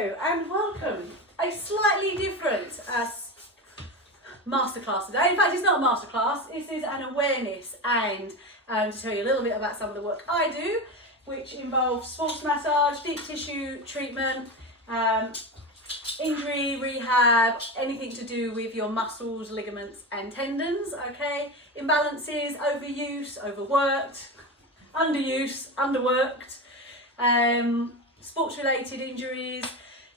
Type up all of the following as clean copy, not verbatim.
Hello and welcome. A slightly different masterclass today. In fact, it's not a masterclass, this is an awareness and to tell you a little bit about some of the work I do, which involves sports massage, deep tissue treatment, injury rehab, anything to do with your muscles, ligaments and tendons, okay? Imbalances, overuse, overworked, underuse, underworked, sports related injuries,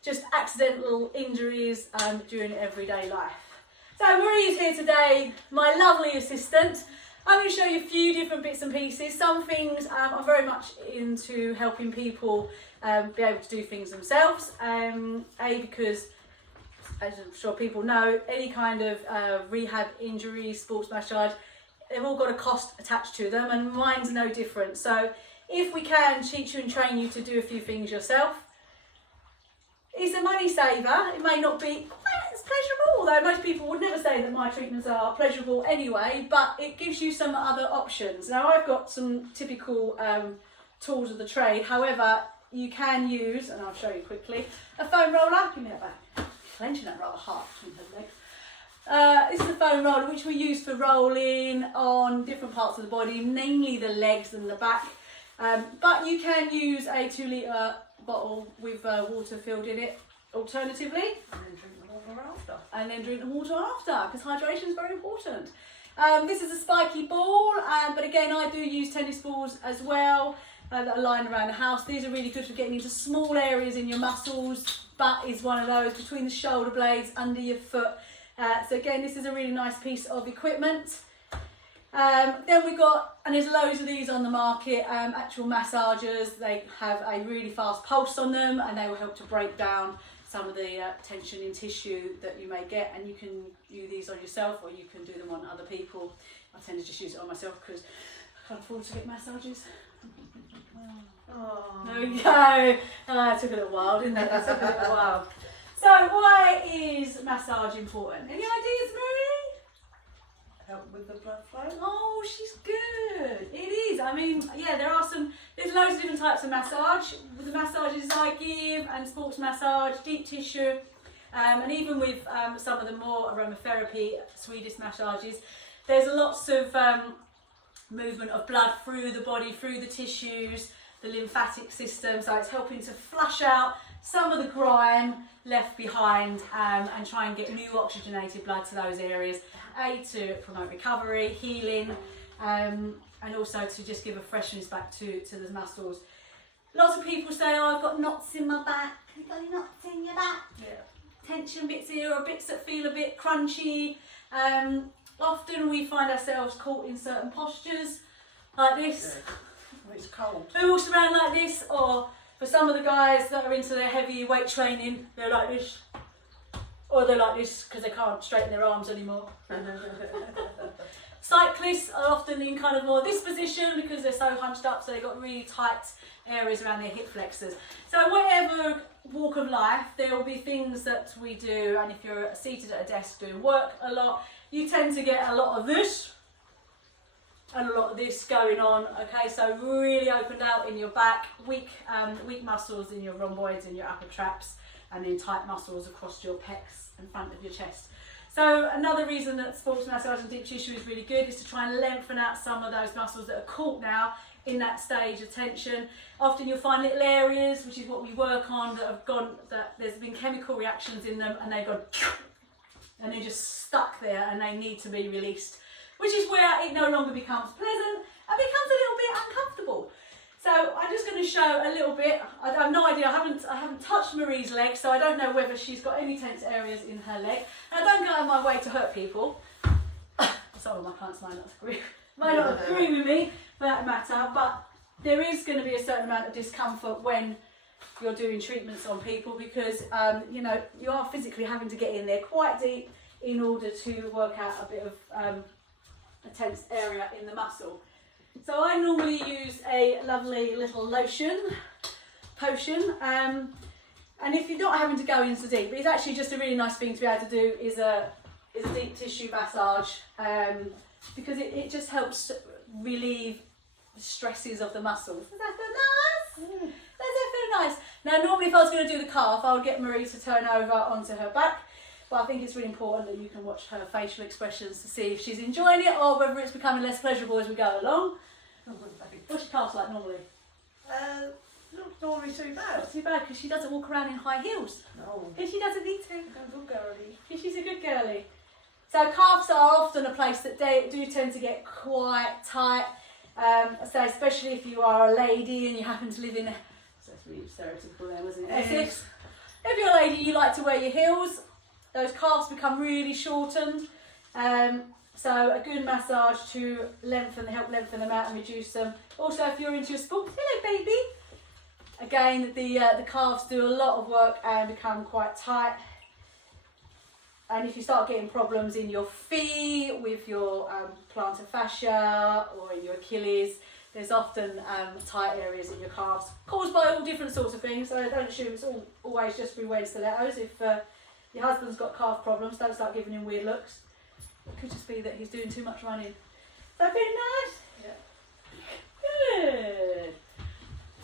just accidental injuries during everyday life. So Marie is here today, my lovely assistant. I'm going to show you a few different bits and pieces. Some things I'm very much into helping people be able to do things themselves. Because, as I'm sure people know, any kind of rehab injury, sports massage, they've all got a cost attached to them, and mine's no different. So if we can teach you and train you to do a few things yourself, it's a money saver. It may not be quite as pleasurable, although most people would never say that my treatments are pleasurable anyway, but it gives you some other options. Now I've got some typical tools of the trade. However, you can use, and I'll show you quickly, a foam roller. Give me that back. Clenching that rather hard between her legs. This is a foam roller which we use for rolling on different parts of the body, namely the legs and the back. But you can use a 2 litre bottle with water filled in it alternatively. And then drink the water after, because hydration is very important. This is a spiky ball, but again I do use tennis balls as well that are lying around the house. These are really good for getting into small areas in your muscles. Butt is one of those, between the shoulder blades, under your foot. So again, this is a really nice piece of equipment. Then we've got, and there's loads of these on the market, actual massagers. They have a really fast pulse on them and they will help to break down some of the tension in tissue that you may get, and you can use these on yourself or you can do them on other people. I tend to just use it on myself because I can't afford to get massages. Oh. There we go. It took a little while, didn't it? That took a little while. So why is massage important? Any ideas, Marie? Help with the blood flow? Oh, she's good. It is. I mean, yeah, there's loads of different types of massage. With the massages I give, and sports massage, deep tissue, and even with some of the more aromatherapy Swedish massages, there's lots of movement of blood through the body, through the tissues, the lymphatic system. So it's helping to flush out some of the grime left behind and try and get new oxygenated blood to those areas. To promote recovery, healing, and also to just give a freshness back to the muscles. Lots of people say, oh, I've got knots in my back. You've got any knots in your back? Yeah. Tension bits here, or bits that feel a bit crunchy. Often we find ourselves caught in certain postures, like this. Yeah. It's cold. They walk around like this, or for some of the guys that are into their heavy weight training, they're like this. Or they're like this because they can't straighten their arms anymore. Cyclists are often in kind of more this position because they're so hunched up, so they've got really tight areas around their hip flexors. So whatever walk of life, there will be things that we do, and if you're seated at a desk doing work a lot, you tend to get a lot of this and a lot of this going on. Okay, so really opened out in your back, weak muscles in your rhomboids and your upper traps, and then tight muscles across your pecs and front of your chest. So another reason that sports massage and deep tissue is really good is to try and lengthen out some of those muscles that are caught now in that stage of tension. Often you'll find little areas, which is what we work on, that there's been chemical reactions in them and they've gone and they're just stuck there and they need to be released, which is where it no longer becomes pleasant and becomes a little bit uncomfortable. So I'm just going to show a little bit. I have no idea. I haven't touched Marie's leg, so I don't know whether she's got any tense areas in her leg. And I don't go out of my way to hurt people. Some of my clients might not agree with me for that matter, but there is going to be a certain amount of discomfort when you're doing treatments on people because you are physically having to get in there quite deep in order to work out a bit of a tense area in the muscle. So I normally use a lovely little potion, and if you're not having to go in so deep, it's actually just a really nice thing to be able to do is a deep tissue massage, because it just helps relieve the stresses of the muscles. Does that feel nice? Does that feel nice? Now normally if I was going to do the calf, I would get Marie to turn over onto her back, but I think it's really important that you can watch her facial expressions to see if she's enjoying it or whether it's becoming less pleasurable as we go along. What's your calf like normally? Not normally too bad. Not too bad, because she doesn't walk around in high heels. No. Because she doesn't need to. Good girlie. Because she's a good girlie. So calves are often a place that they do tend to get quite tight. So especially if you are a lady and you happen to live in, so that's really stereotypical there, wasn't it? Essex. If you're a lady, you like to wear your heels, those calves become really shortened. So a good massage to help lengthen them out and reduce them. Also, if you're into your sport, hello baby. Again, the calves do a lot of work and become quite tight. And if you start getting problems in your feet, with your plantar fascia or in your Achilles, there's often tight areas in your calves caused by all different sorts of things. So don't assume it's always just through wearing stilettos. If your husband's got calf problems, don't start giving him weird looks. It could just be that he's doing too much running. That been nice? Yeah. Good.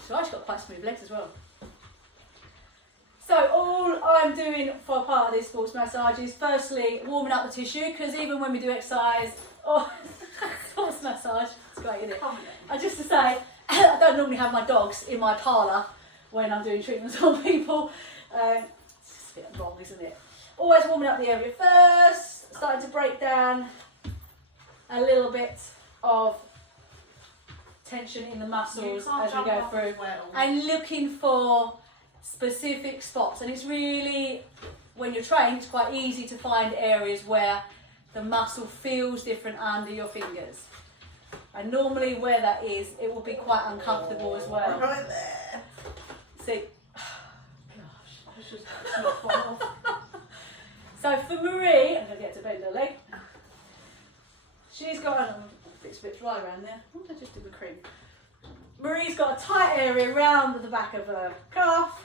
So I've got quite smooth legs as well. So all I'm doing for part of this sports massage is firstly warming up the tissue, because even when we do exercise or sports massage, it's great, isn't it? Just to say, I don't normally have my dogs in my parlour when I'm doing treatments on people. It's just a bit wrong, isn't it? Always warming up the area first, starting to break down a little bit of tension in the muscles as we go through, and looking for specific spots. And it's really, when you're trained, it's quite easy to find areas where the muscle feels different under your fingers, and normally where that is, it will be quite uncomfortable as well. Right there. See, gosh, it's just not far off. So for Marie, I'm going to get to bend her leg. She's got, it's a bit dry around there. What did I just do with cream? Marie's got a tight area around the back of her calf,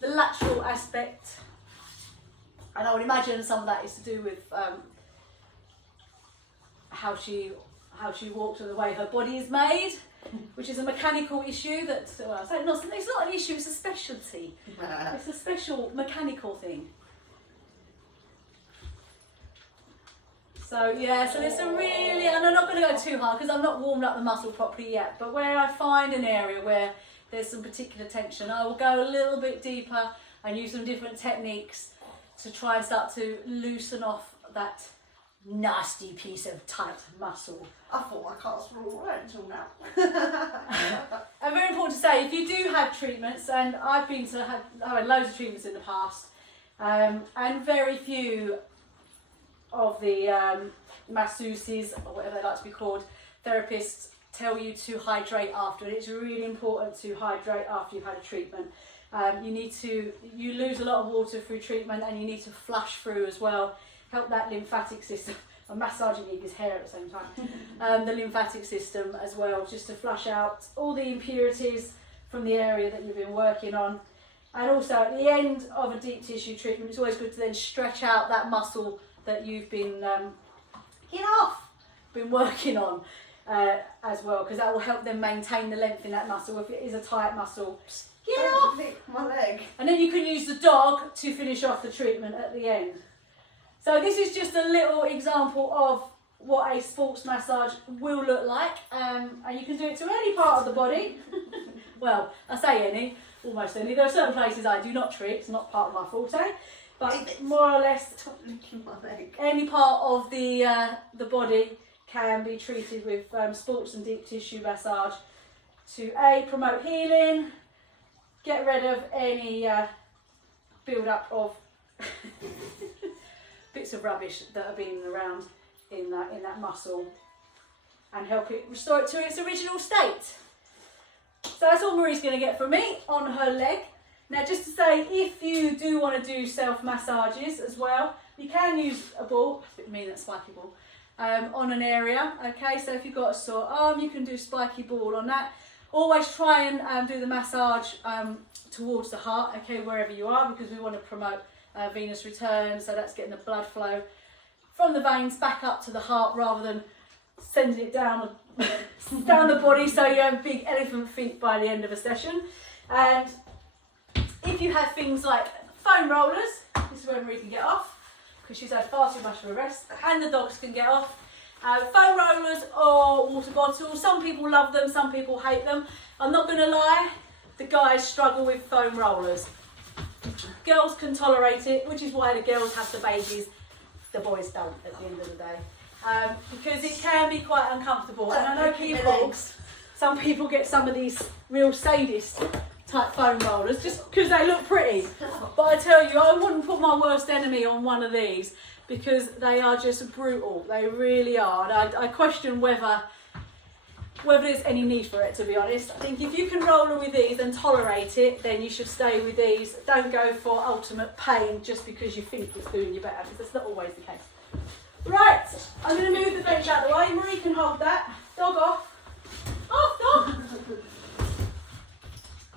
the lateral aspect, and I would imagine some of that is to do with how she walks and the way her body is made, which is a mechanical issue that, well, it's not an issue, it's a specialty. It's a special mechanical thing. So yeah, so there's some really, and I'm not going to go too hard because I've not warmed up the muscle properly yet, but where I find an area where there's some particular tension, I will go a little bit deeper and use some different techniques to try and start to loosen off that nasty piece of tight muscle. I thought my calves were all right until now. And very important to say, if you do have treatments, and I've had loads of treatments in the past, and very few of the masseuses, or whatever they like to be called, therapists tell you to hydrate after, and it's really important to hydrate after you've had a treatment. You lose a lot of water through treatment, and you need to flush through as well, help that lymphatic system. I'm massaging his hair at the same time. The lymphatic system as well, just to flush out all the impurities from the area that you've been working on. And also at the end of a deep tissue treatment, it's always good to then stretch out that muscle that you've been been working on as well, because that will help them maintain the length in that muscle. If it is a tight muscle, get off! Lick my leg. And then you can use the dog to finish off the treatment at the end. So this is just a little example of what a sports massage will look like, and you can do it to any part of the body. Well, I say any, almost any. There are certain places I do not treat, it's not part of my forte, but more or less Stop licking my leg. any part of the body can be treated with sports and deep tissue massage to promote healing, get rid of any build up of bits of rubbish that have been around in that muscle, and help it restore it to its original state. So that's all Marie's going to get from me on her leg. Now, just to say, if you do want to do self massages as well, you can use a ball, I mean that spiky ball, on an area. Okay, so if you've got a sore arm, you can do spiky ball on that. Always try and do the massage towards the heart, okay, wherever you are, because we want to promote venous return, so that's getting the blood flow from the veins back up to the heart rather than sending it down the body, so you have big elephant feet by the end of a session. And If you have things like foam rollers, this is where Marie can get off because she's had far too much of a rest, and the dogs can get off. Foam rollers or water bottles, some people love them, some people hate them. I'm not going to lie, the guys struggle with foam rollers. Girls can tolerate it, which is why the girls have the babies, the boys don't at the end of the day. Because it can be quite uncomfortable. And I know some people get some of these real sadist type foam rollers just because they look pretty. But I tell you, I wouldn't put my worst enemy on one of these because they are just brutal. They really are. And I question whether there's any need for it, to be honest. I think if you can roller with these and tolerate it, then you should stay with these. Don't go for ultimate pain just because you think it's doing you better, because that's not always the case. Right, I'm going to move the bench out of the way. Marie can hold that. Dog off. Off, dog.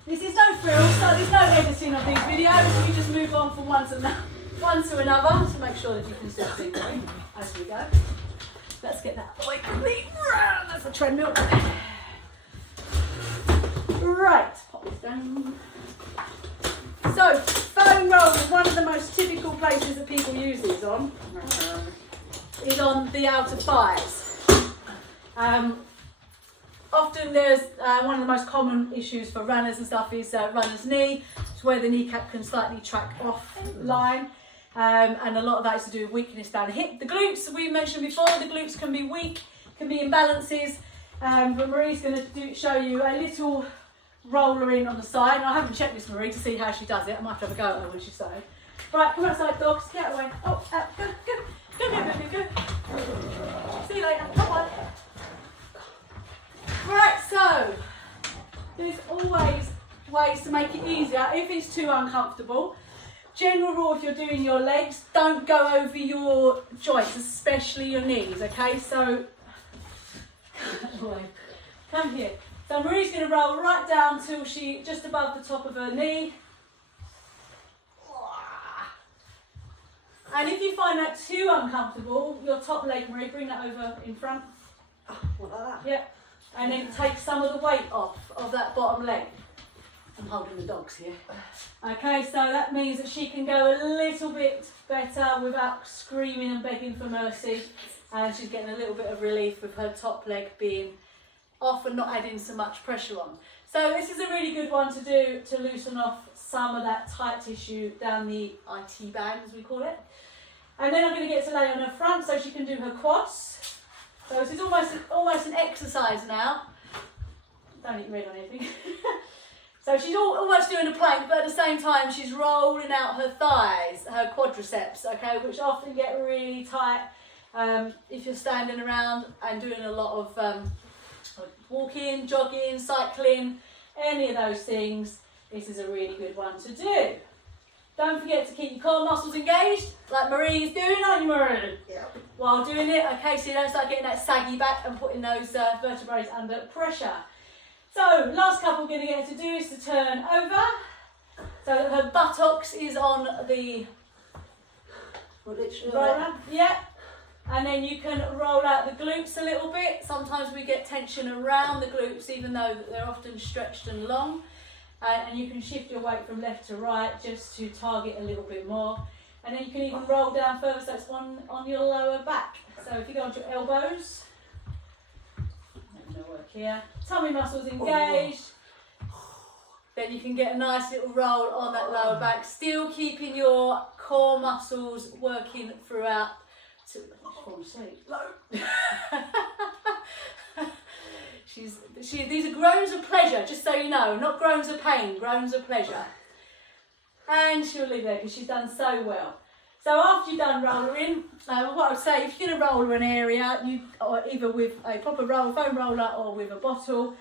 This is no thrill, so there's no editing of these videos. You just move on from one to another to make sure that you can still see Marie as we go. Let's get that away quickly. That's a treadmill. Right, pop this down. So, foam rollers, one of the most typical places that people use these on is on the outer thighs. Often there's one of the most common issues for runners and stuff is runner's knee. It's where the kneecap can slightly track offline. And a lot of that is to do with weakness down the hip. The glutes, we mentioned before, the glutes can be weak, can be imbalances. But Marie's going to show you a little roller in on the side. And I haven't checked this, Marie, to see how she does it. I might have to have a go at her when she's starting. Right, come outside, dogs. Get away. Oh, go, go. Go, go, go, go, go. See you later. Come on. Right, so there's always ways to make it easier if it's too uncomfortable. General rule, if you're doing your legs, don't go over your joints, especially your knees, okay? So, come here. So Marie's going to roll right down till she, just above the top of her knee. And if you find that too uncomfortable, your top leg, Marie, bring that over in front. Oh, what like that? Yeah. And then take some of the weight off of that bottom leg. I'm holding the dogs here. Okay, so that means that she can go a little bit better without screaming and begging for mercy. And she's getting a little bit of relief with her top leg being off and not adding so much pressure on. So this is a really good one to do to loosen off some of that tight tissue down the IT band, as we call it. And then I'm going to get to lay on her front so she can do her quads. So this is almost an exercise now. Don't eat red on anything. So she's almost doing a plank, but at the same time she's rolling out her thighs, her quadriceps, okay, which often get really tight if you're standing around and doing a lot of walking, jogging, cycling, any of those things. This is a really good one to do. Don't forget to keep your core muscles engaged, like Marie is doing, aren't you, Marie? Yeah. While doing it, okay, so you don't start getting that saggy back and putting those vertebrae under pressure. So, last couple we're going to get her to do is to turn over, so that her buttocks is on the roller. Yeah. And then you can roll out the glutes a little bit. Sometimes we get tension around the glutes, even though they're often stretched and long. And you can shift your weight from left to right just to target a little bit more. And then you can even roll down further so it's on your lower back. So if you go onto your elbows, work here, tummy muscles engaged, then you can get a nice little roll on that lower back, still keeping your core muscles working throughout. These are groans of pleasure, just so you know, not groans of pain, groans of pleasure. And she'll leave there because she's done so well. So after you've done rollering, what I would say, if you're going to roller an area, or either with a proper foam roller or with a bottle,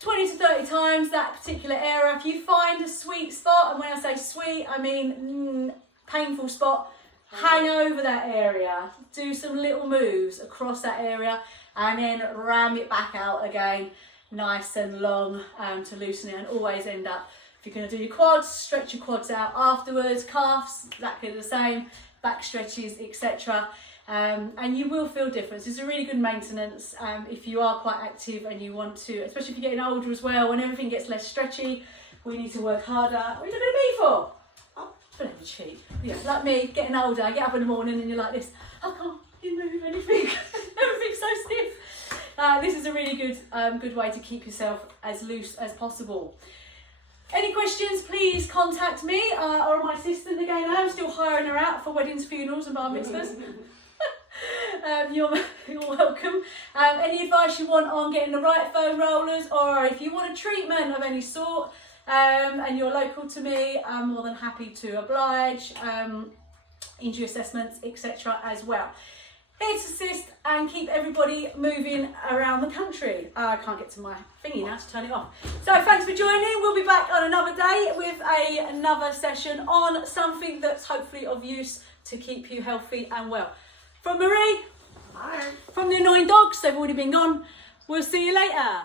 20 to 30 times that particular area. If you find a sweet spot, and when I say sweet, I mean painful spot, hang over that area, do some little moves across that area, and then ram it back out again, nice and long to loosen it, and always end up. If you're going to do your quads, stretch your quads out afterwards, calves, exactly the same, back stretches, etc. And you will feel difference. It's a really good maintenance if you are quite active and you want to, especially if you're getting older as well, when everything gets less stretchy, we need to work harder. What are you looking at me for? Oh. Don't ever cheat. Yeah, like me, getting older, I get up in the morning and you're like this, I can't move anything. Everything's so stiff. This is a really good way to keep yourself as loose as possible. Any questions, please contact me or my assistant again. I'm still hiring her out for weddings, funerals and bar mitzvahs. You're welcome. Any advice you want on getting the right foam rollers, or if you want a treatment of any sort and you're local to me, I'm more than happy to oblige. Injury assessments, etc. as well. Here to assist and keep everybody moving around the country. I can't get to my thingy now to turn it off. So thanks for joining. We'll be back on another day with another session on something that's hopefully of use to keep you healthy and well. From Marie, Hi. from the annoying dogs, they've already been gone. We'll see you later.